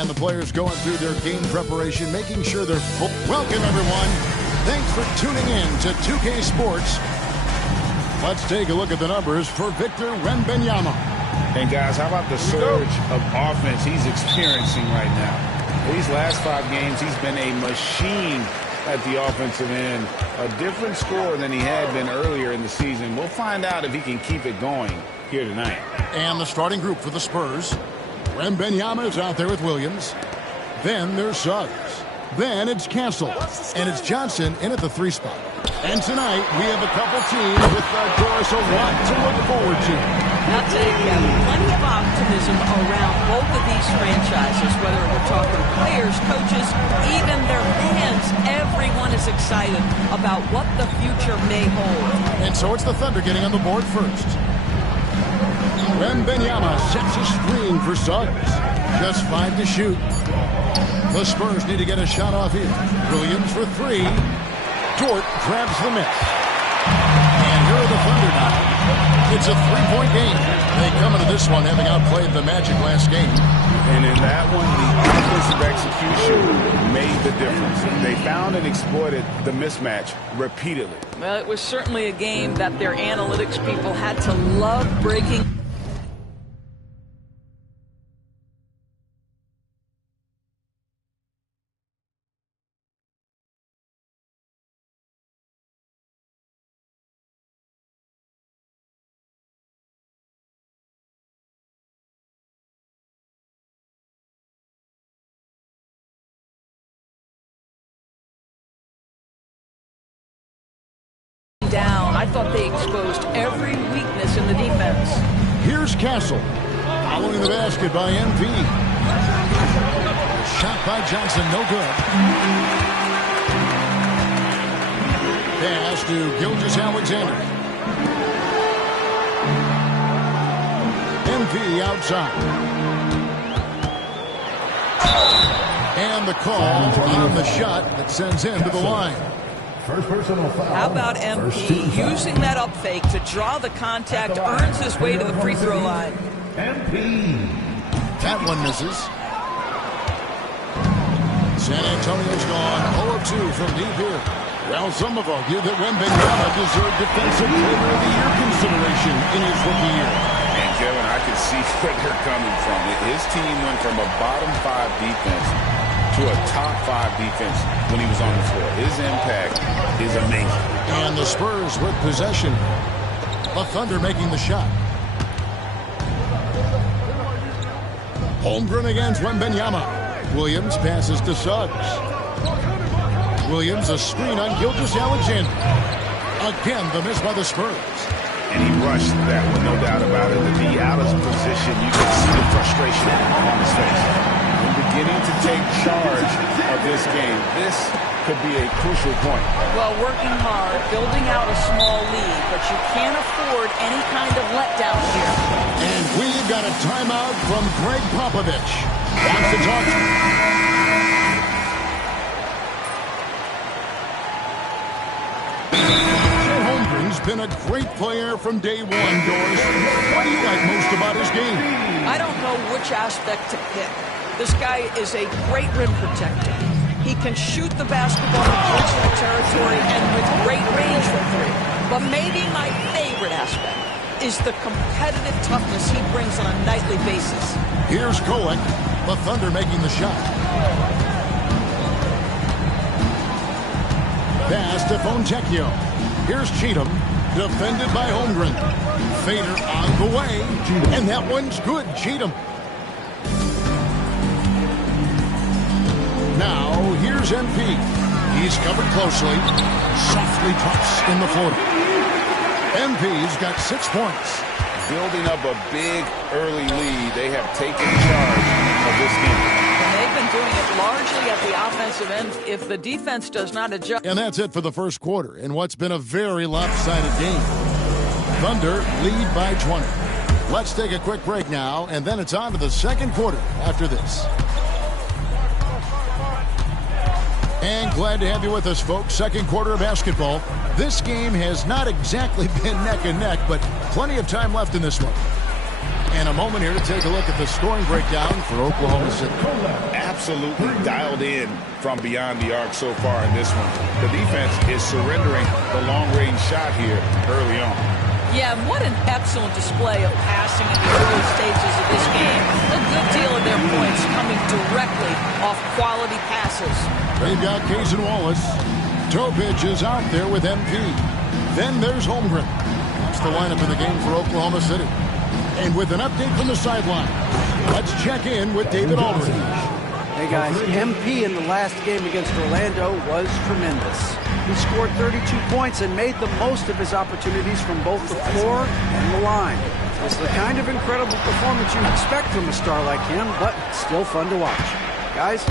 And the players going through their game preparation, making sure they're full. Welcome, everyone. Thanks for tuning in to 2K Sports. Let's take a look at the numbers for Victor Wembanyama. And, guys, how about the surge of offense he's experiencing right now? These last 5 games, he's been a machine at the offensive end. A different score than he had been earlier in the season. We'll find out if he can keep it going here tonight. And the starting group for the Spurs. Wembanyama is out there with Williams. Then there's Suggs. Then it's Castle. And it's Johnson in at the 3 spot. And tonight we have a couple teams with Doris a lot to look forward to. I'll tell you, Kevin, plenty of optimism around both of these franchises, whether we're talking players, coaches, even their fans. Everyone is excited about what the future may hold. And so it's the Thunder getting on the board first. Wembanyama sets a screen for Suggs. Just 5 to shoot. The Spurs need to get a shot off here. Williams for 3. Dort grabs the miss. And here are the Thunder now. It's a 3-point game. They come into this one having outplayed the Magic last game. And in that one, the offensive execution made the difference. They found and exploited the mismatch repeatedly. Well, it was certainly a game that their analytics people had to love breaking. Down. I thought they exposed every weakness in the defense. Here's Castle. Following the basket by MV. Shot by Johnson, no good. Pass to Gilgeous-Alexander. MV outside. And the call on the shot that sends him to the line. How about MP using that up fake to draw the contact, earns his way to the free throw line. MP. That one misses. San Antonio's gone 0-2 from deep here. Well, some have argued that Wembanyama deserved Defensive Player of the Year consideration in his rookie year. And, Kevin, I can see where they're coming from. His team went from a bottom 5 defense to a top 5 defense when he was on the floor. His impact is amazing. And the Spurs with possession. The Thunder making the shot. Holmgren against Wembanyama. Williams passes to Suggs. Williams a screen on Gilgeous-Alexander. Again, the miss by the Spurs. And he rushed that one, no doubt about it. To be out of position, you can see the frustration on his face. Beginning to take charge of this game. This could be a crucial point. Well, working hard, building out a small lead, but you can't afford any kind of letdown here. And we've got a timeout from Greg Popovich. Wants to talk to him. Holmgren's been a great player from day one, Doris. What do you like most about his game? I don't know which aspect to pick. This guy is a great rim protector. He can shoot the basketball in personal territory and with great range from 3. But maybe my favorite aspect is the competitive toughness he brings on a nightly basis. Here's Kolek, the Thunder making the shot. Pass to Fontecchio. Here's Cheatham, defended by Holmgren. Fader on the way, and that one's good, Cheatham. Now, here's MP. He's covered closely. Softly drops in the floater. MP's got 6 points. Building up a big early lead. They have taken charge of this game. And they've been doing it largely at the offensive end if the defense does not adjust. And that's it for the first quarter in what's been a very lopsided game. Thunder lead by 20. Let's take a quick break now, and then it's on to the second quarter after this. And glad to have you with us, folks. Second quarter of basketball. This game has not exactly been neck and neck, but plenty of time left in this one. And a moment here to take a look at the scoring breakdown for Oklahoma City. Absolutely dialed in from beyond the arc so far in this one. The defense is surrendering the long-range shot here early on. Yeah, and what an excellent display of passing in the early stages of this game. A good deal of their points coming directly off quality passes. They've got Case and Wallace. Topic is out there with MP. Then there's Holmgren. That's the lineup in the game for Oklahoma City. And with an update from the sideline, let's check in with David Aldridge. Hey guys, MP in the last game against Orlando was tremendous. He scored 32 points and made the most of his opportunities from both the floor and the line. It's the kind of incredible performance you expect from a star like him, but still fun to watch. Guys?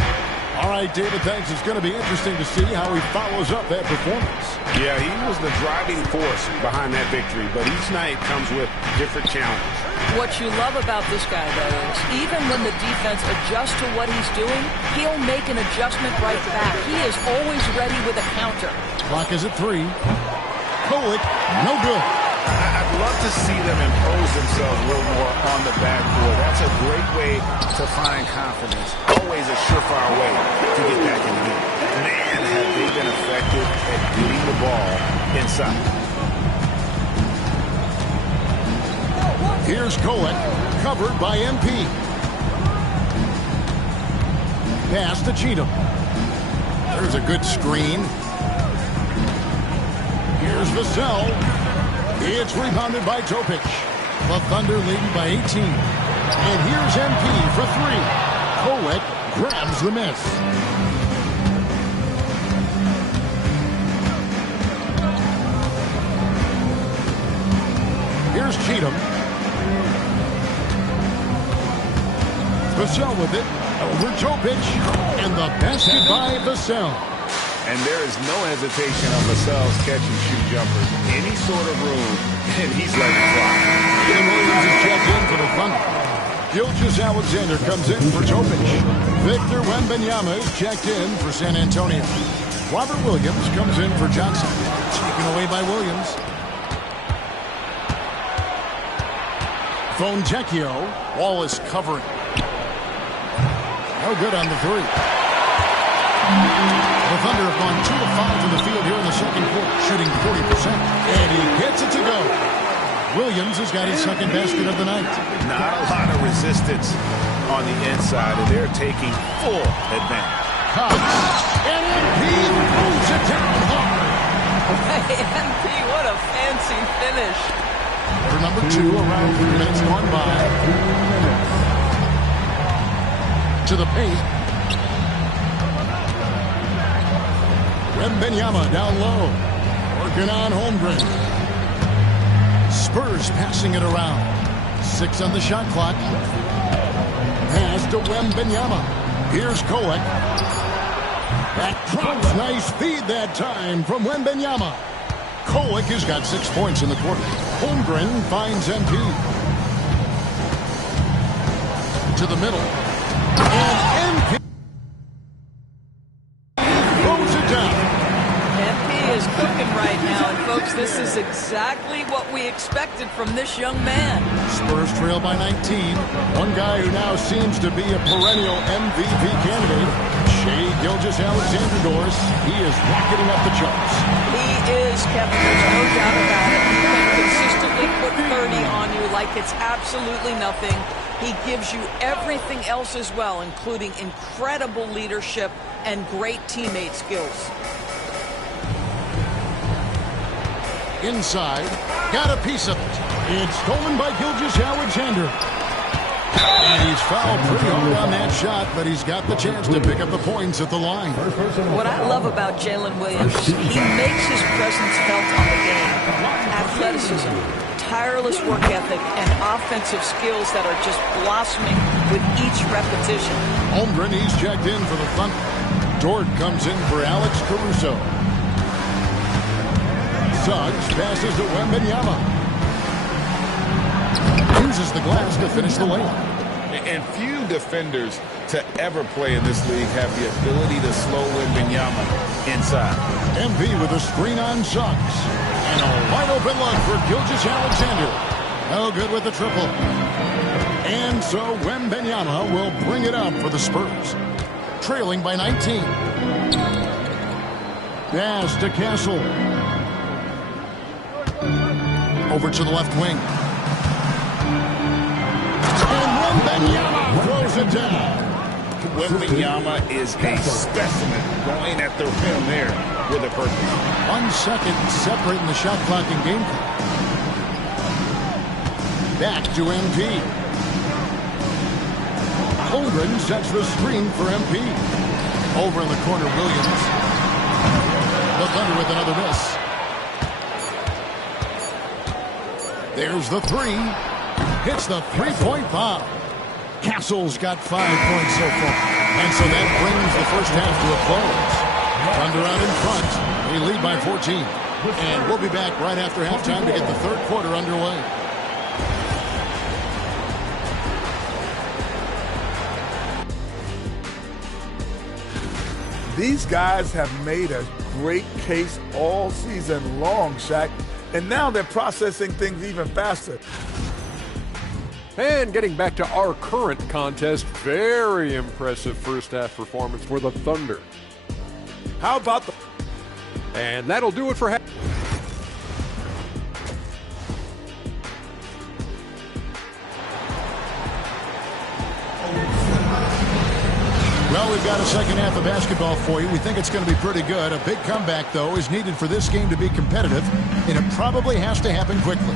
All right, David, thanks. It's going to be interesting to see how he follows up that performance. Yeah, he was the driving force behind that victory, but each night comes with different challenges. What you love about this guy, though, is even when the defense adjusts to what he's doing, he'll make an adjustment right back. He is always ready with a counter. Clock is at 3. Kolek, no good. I'd love to see them impose themselves a little more on the backboard. That's a great way to find confidence. Always a surefire way to get back in the game. Man, have they been effective at getting the ball inside. Here's Kolek, covered by MP. Pass to Cheatham. There's a good screen. Here's Vassell. It's rebounded by Topic. The Thunder leading by 18. And here's MP for 3. Kolek grabs the miss. Here's Cheatham. Vassell with it. Over Topic. And the basket by Vassell. And there is no hesitation on Vassell's catch-and-shoot jumper. Any sort of room, and he's letting it fly. Ian Williams is checked in for the Thunder. Gilgeous-Alexander comes in for Topic. Victor Wembanyama is checked in for San Antonio. Robert Williams comes in for Johnson. Taken away by Williams. Fontecchio. Wallace covering. No good on the 3. The Thunder have gone 2 of 5 from the field here in the second quarter, shooting 40%. And he gets it to go. Williams has got his second basket of the night. Not a lot of resistance on the inside, and they're taking full advantage. Cox. And MP moves it down hard. Hey, MP, what a fancy finish. For number 2, around 3 minutes gone by. To the paint. Wembanyama down low. Working on Holmgren. Spurs passing it around. 6 on the shot clock. Pass to Wembanyama. Here's Kolek. That drops. Nice feed that time from Wembanyama. Kolek has got 6 points in the quarter. Holmgren finds MP. To the middle. And MP throws it down. MP is cooking right now, and folks, this is exactly what we expected from this young man. Spurs trail by 19. One guy who now seems to be a perennial MVP candidate, Shai Gilgeous-Alexander Doris. He is rocketing up the charts. He is, Kevin. There's no doubt about it. He can consistently put 30 on you like it's absolutely nothing. He gives you everything else as well, including incredible leadership and great teammate skills. Inside, got a piece of it. It's stolen by Gilgeous-Alexander. And he's fouled pretty hard on that shot, but he's got the chance to pick up the points at the line. What I love about Jalen Williams, he makes his presence felt on the game. Athleticism, tireless work ethic, and offensive skills that are just blossoming with each repetition. Holmgren, he's checked in for the Thunder. Dort comes in for Alex Caruso. Suggs passes to Wembanyama. Uses the glass to finish the layup. And few defenders to ever play in this league have the ability to slow Wembanyama inside. MP with a screen on Suggs. And a wide open look for Gilgeous-Alexander. No good with the triple. And so Wembanyama will bring it up for the Spurs. Trailing by 19. Pass to Castle. Over to the left wing. And Wembanyama throws it down. Wembanyama is a specimen going at the rim there with a purpose. 1 second separating the shot clock and game clock. Back to MP. Holmgren sets the screen for MP. Over in the corner, Williams. The Thunder with another miss. There's the three. Hits the three-point bomb. Castle's got 5 points so far. And so that brings the first half to a close. Thunder out in front. They lead by 14. And we'll be back right after halftime to get the third quarter underway. These guys have made a great case all season long, Shaq. And now they're processing things even faster. And getting back to our current contest, very impressive first half performance for the Thunder. How about the... And that'll do it for half. Well, we've got a second half of basketball for you. We think it's going to be pretty good. A big comeback, though, is needed for this game to be competitive, and it probably has to happen quickly.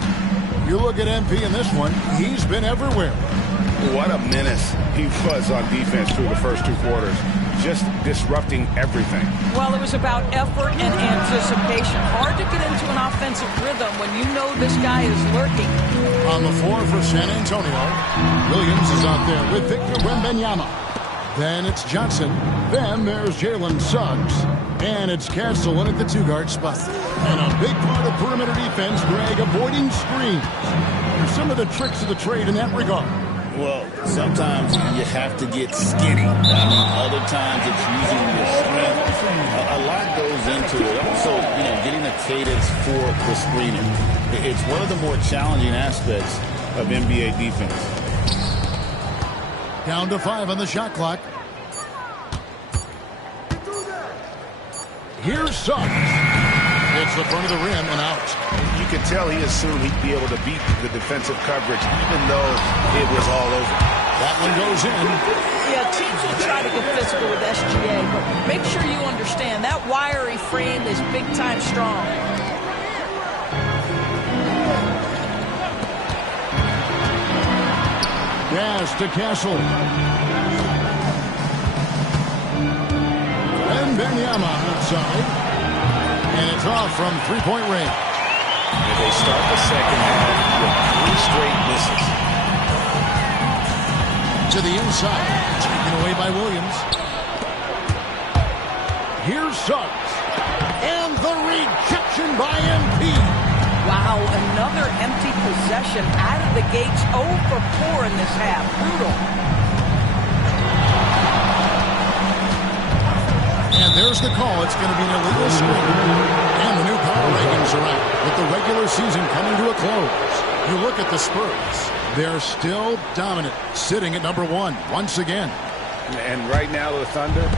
You look at MP in this one, he's been everywhere. What a menace he was on defense through the first 2 quarters. Just disrupting everything. Well, it was about effort and anticipation. Hard to get into an offensive rhythm when you know this guy is lurking. On the floor for San Antonio, Williams is out there with Victor Wembanyama. Then it's Johnson. Then there's Jalen Suggs. And it's Castle in at the 2-guard spot. And a big part of perimeter defense, Greg, avoiding screens. There's some of the tricks of the trade in that regard. Well, sometimes you have to get skinny. Other times it's using your strength. A lot goes into it. Also, getting a cadence for the screening. It's one of the more challenging aspects of NBA defense. Down to 5 on the shot clock. Here's Suggs. It's the front of the rim and out. You could tell he assumed he'd be able to beat the defensive coverage, even though it was all over. That one goes in. Yeah, teams will try to get physical with SGA, but make sure you understand that wiry frame is big-time strong. Pass to Castle. And Wembanyama outside. And it's off from three-point range. And they start the second half with 3 straight misses. To the inside. Taken away by Williams. Here's Suggs. And the rejection by MP. Wow, another empty possession out of the gates. 0 for 4 in this half. Brutal. And there's the call. It's going to be an illegal screen. And the new power rankings are out with the regular season coming to a close. You look at the Spurs. They're still dominant, sitting at number 1 once again. And right now, the Thunder,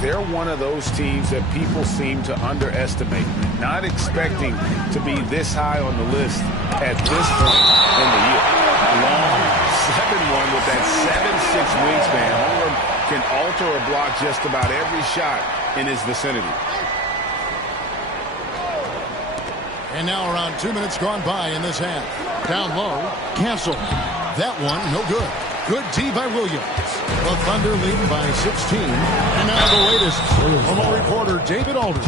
they're one of those teams that people seem to underestimate. Not expecting to be this high on the list at this point in the year. Long 7'1" with that 7'6" wingspan. Holmgren can alter or block just about every shot in his vicinity. And now around 2 minutes gone by in this half. Down low, Castle. That one, no good. Good D by Williams. The Thunder lead by 16. And now the latest. Promo reporter David Aldridge.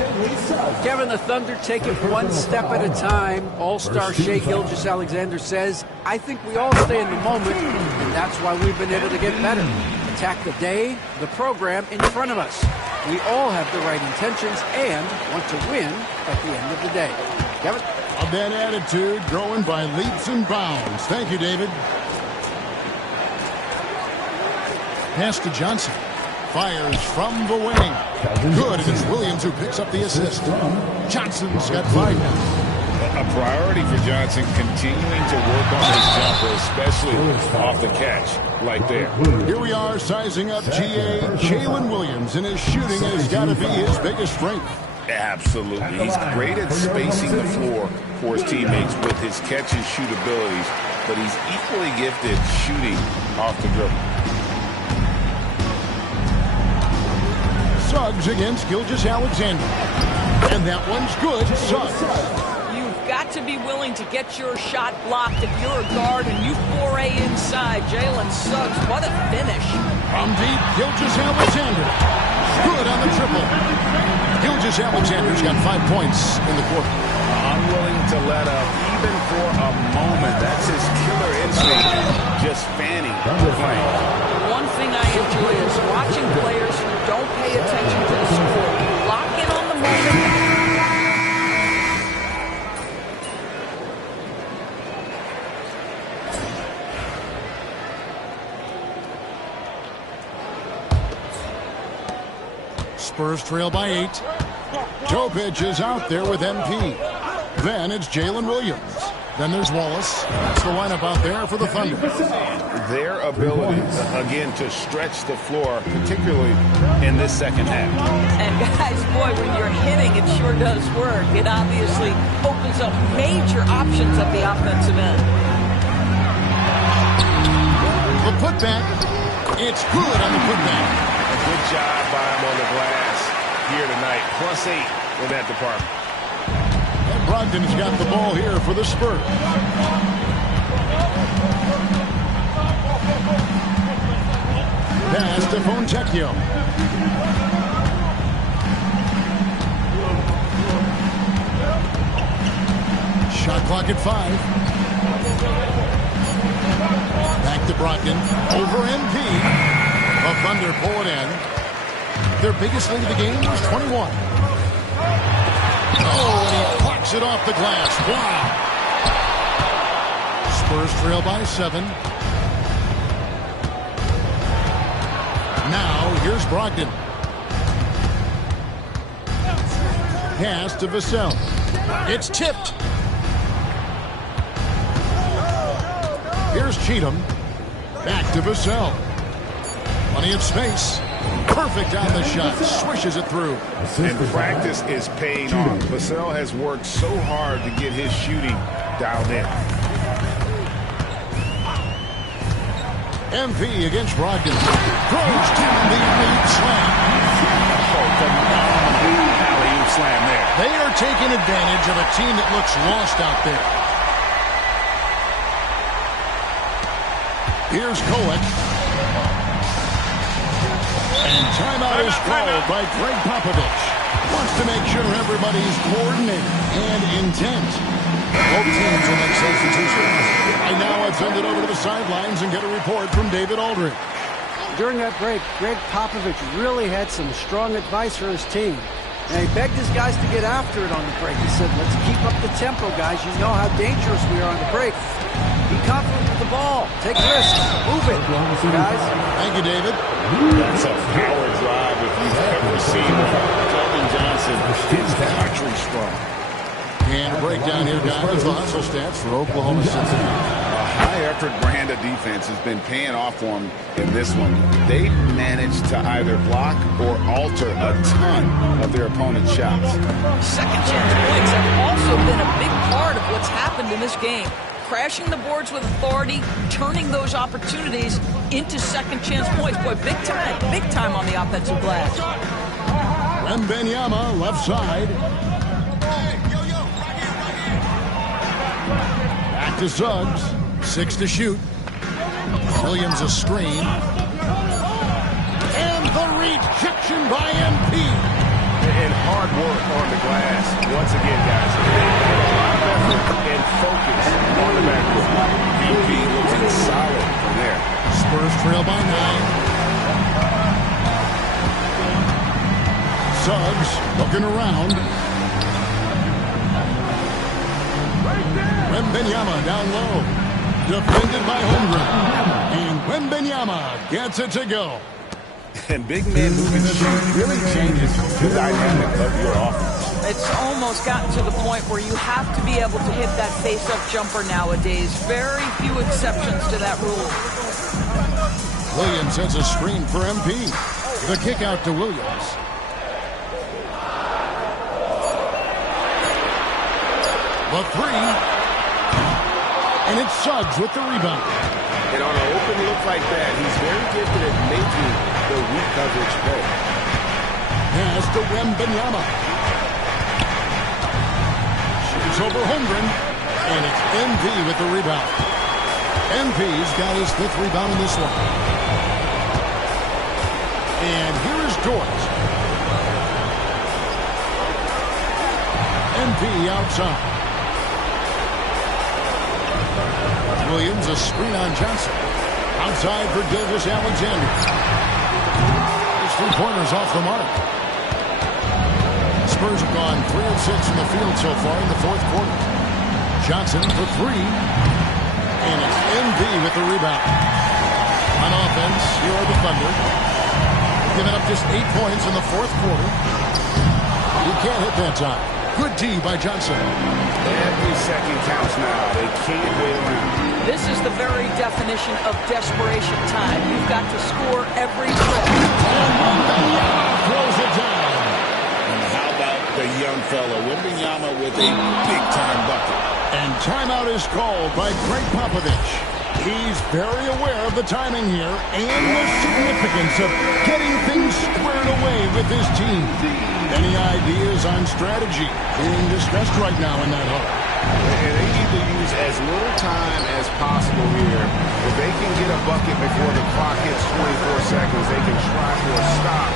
Kevin, the Thunder take it one step at a time. All-star Shai Gilgeous-Alexander says, I think we all stay in the moment, and that's why we've been able to get better. Attack the day, the program in front of us. We all have the right intentions and want to win at the end of the day. Kevin? Of that attitude growing by leaps and bounds. Thank you, David. Pass to Johnson. Fires from the wing. Good, and it's Williams who picks up the assist. Johnson's got 5 now. A priority for Johnson, continuing to work on his jumper, especially off the catch, like there. Here we are sizing up GA Jalen Williams, and his shooting has got to be his biggest strength. Absolutely. He's great at spacing the floor for his teammates with his catch and shoot abilities, but he's equally gifted shooting off the dribble. Suggs against Gilgeous-Alexander. And that one's good. Suggs. You've got to be willing to get your shot blocked if you're a guard and you foray inside. Jalen Suggs, what a finish. From deep, Gilgeous-Alexander. Good on the triple. Gilgeous-Alexander's got 5 points in the quarter. Unwilling to let up even for a moment. That's his killer instinct, just fanning the flame. One thing I enjoy is watching players who don't pay attention to the score. Lock in on the moment. Spurs trail by 8. Topic is out there with MP. Then it's Jalen Williams. Then there's Wallace. That's the lineup out there for the Thunder. Their ability, again, to stretch the floor, particularly in this second half. And guys, boy, when you're hitting, it sure does work. It obviously opens up major options at the offensive end. The putback. It's good on the putback. A good job by him on the glass here tonight. +8 in that department. And Brogdon's got the ball here for the Spurs. Pass to Fontecchio. Shot clock at 5. Back to Brogdon. Over MP. The Thunder pull it in. Their biggest lead of the game was 21. Oh, and he plucks it off the glass. Wow. Spurs trail by 7. Now, here's Brogdon. Pass to Vassell. It's tipped. Here's Cheatham. Back to Vassell. Plenty of space. Perfect on the shot. Swishes it through. And practice is paying off. Vassell has worked so hard to get his shooting dialed in. MP against Brogdon. Throws down the alley-oop slam. Oh, phenomenal alley-oop slam there. They are taking advantage of a team that looks lost out there. Here's Kolek. And timeout is called by Greg Popovich. Wants to make sure everybody's coordinated and intent. Both teams will make substitutions. Right now, I've send it over to the sidelines and get a report from David Aldridge. During that break, Greg Popovich really had some strong advice for his team. And he begged his guys to get after it on the break. He said, let's keep up the tempo, guys. You know how dangerous we are on the break. Be confident with the ball. Take risks. Move it, guys. Thank you, David. That's a power drive if you've ever seen Keldon Johnson. His country strong. And a breakdown here, guys. The hustle stats for Oklahoma City. A high-effort brand of defense has been paying off for them in this one. They've managed to either block or alter a ton of their opponent's shots. Second chance points have also been a big part of what's happened in this game. Crashing the boards with authority, turning those opportunities into second chance points. Boy, big time on the offensive glass. Wembanyama, left side. Back to Suggs. 6 to shoot. Williams a screen. And the rejection by MP. And hard work on the glass. Once again, guys, effort and focus on the backcourt. MP looking solid from there. Spurs trail by 9. Suggs looking around. Wembanyama down low. Defended by Holmgren. And Wembanyama gets it to go. And big man moving the shoot really changes the dynamic of your offense. It's almost gotten to the point where you have to be able to hit that face-up jumper nowadays. Very few exceptions to that rule. Williams sends a screen for MP. The kick out to Williams. The three. And it's Suggs with the rebound. And on an open look like that, he's very gifted at making the weak coverage pay. Pass to Wembanyama. Shoots over Holmgren. And it's MP with the rebound. MP's got his 5th rebound in this one. And here is Dort. MP outside. Williams, a screen on Johnson. Outside for Davis Alexander. His 3-pointers off the mark. Spurs have gone 3 of 6 from the field so far in the 4th quarter. Johnson for 3. And it's MV with the rebound. On offense, here are the Thunder. Giving up just 8 points in the 4th quarter. He can't hit that time. Good D by Johnson. Every second counts now. They can't wait around. This is the very definition of desperation time. You've got to score every trip. Throws it down. And how about the young fella, Wembanyama, with a big-time bucket. And timeout is called by Greg Popovich. He's very aware of the timing here and the significance of getting things squared away with his team. Any ideas on strategy? Being discussed right now in that hole. And they need to use as little time as possible here. If they can get a bucket before the clock hits 24 seconds, they can try for a stop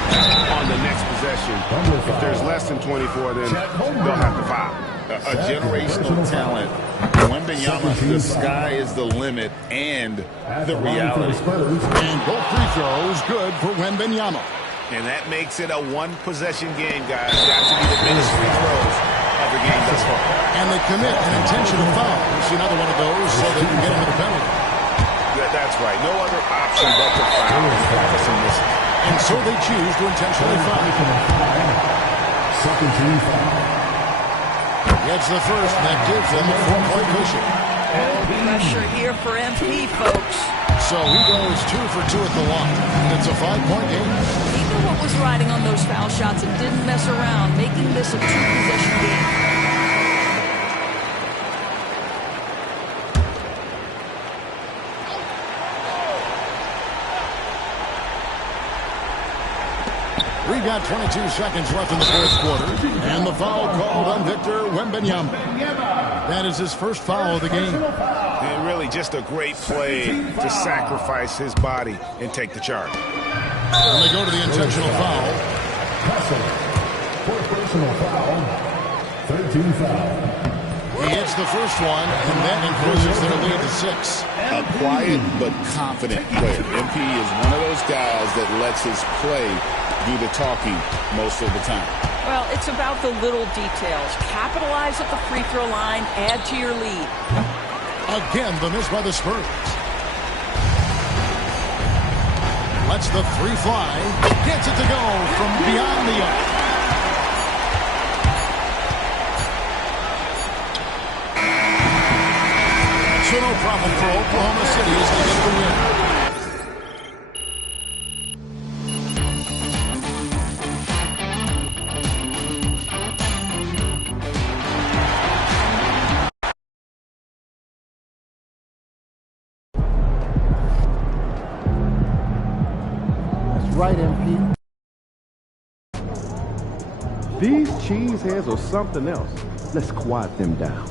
on the next possession. If there's less than 24, then they'll have to foul. A generational talent. Wembanyama, the sky is the limit and the reality. And both free throws good for Wembanyama. And that makes it a one-possession game, guys. Got to be the biggest free throws of the game thus far. And they commit an intentional foul. You see another one of those so they can get into the penalty. Yeah, that's right. No other option but to foul. And so they choose to intentionally foul. Second team foul. Gets the first, and that gives them a 4-point cushion. Pressure here for MP, folks. So he goes 2 for 2 at the line. And it's a 5-point game. He knew what was riding on those foul shots and didn't mess around, making this a 2-possession game. We've got 22 seconds left in the 4th quarter. And the foul called on Victor Wembanyama. That is his first foul of the game. And really just a great play to sacrifice his body and take the charge. And they go to the intentional foul. For personal foul, 13 foul. He hits the first one, and that increases their lead to 6. A quiet but confident player. MP is one of those guys that lets his play do the talking most of the time. Well, it's about the little details. Capitalize at the free throw line, add to your lead. Again, the miss by the Spurs. Lets the 3 fly. Gets it to go from beyond the arc. So no problem for Oklahoma City as they get the win. Right, MP. These cheeseheads are something else. Let's quiet them down.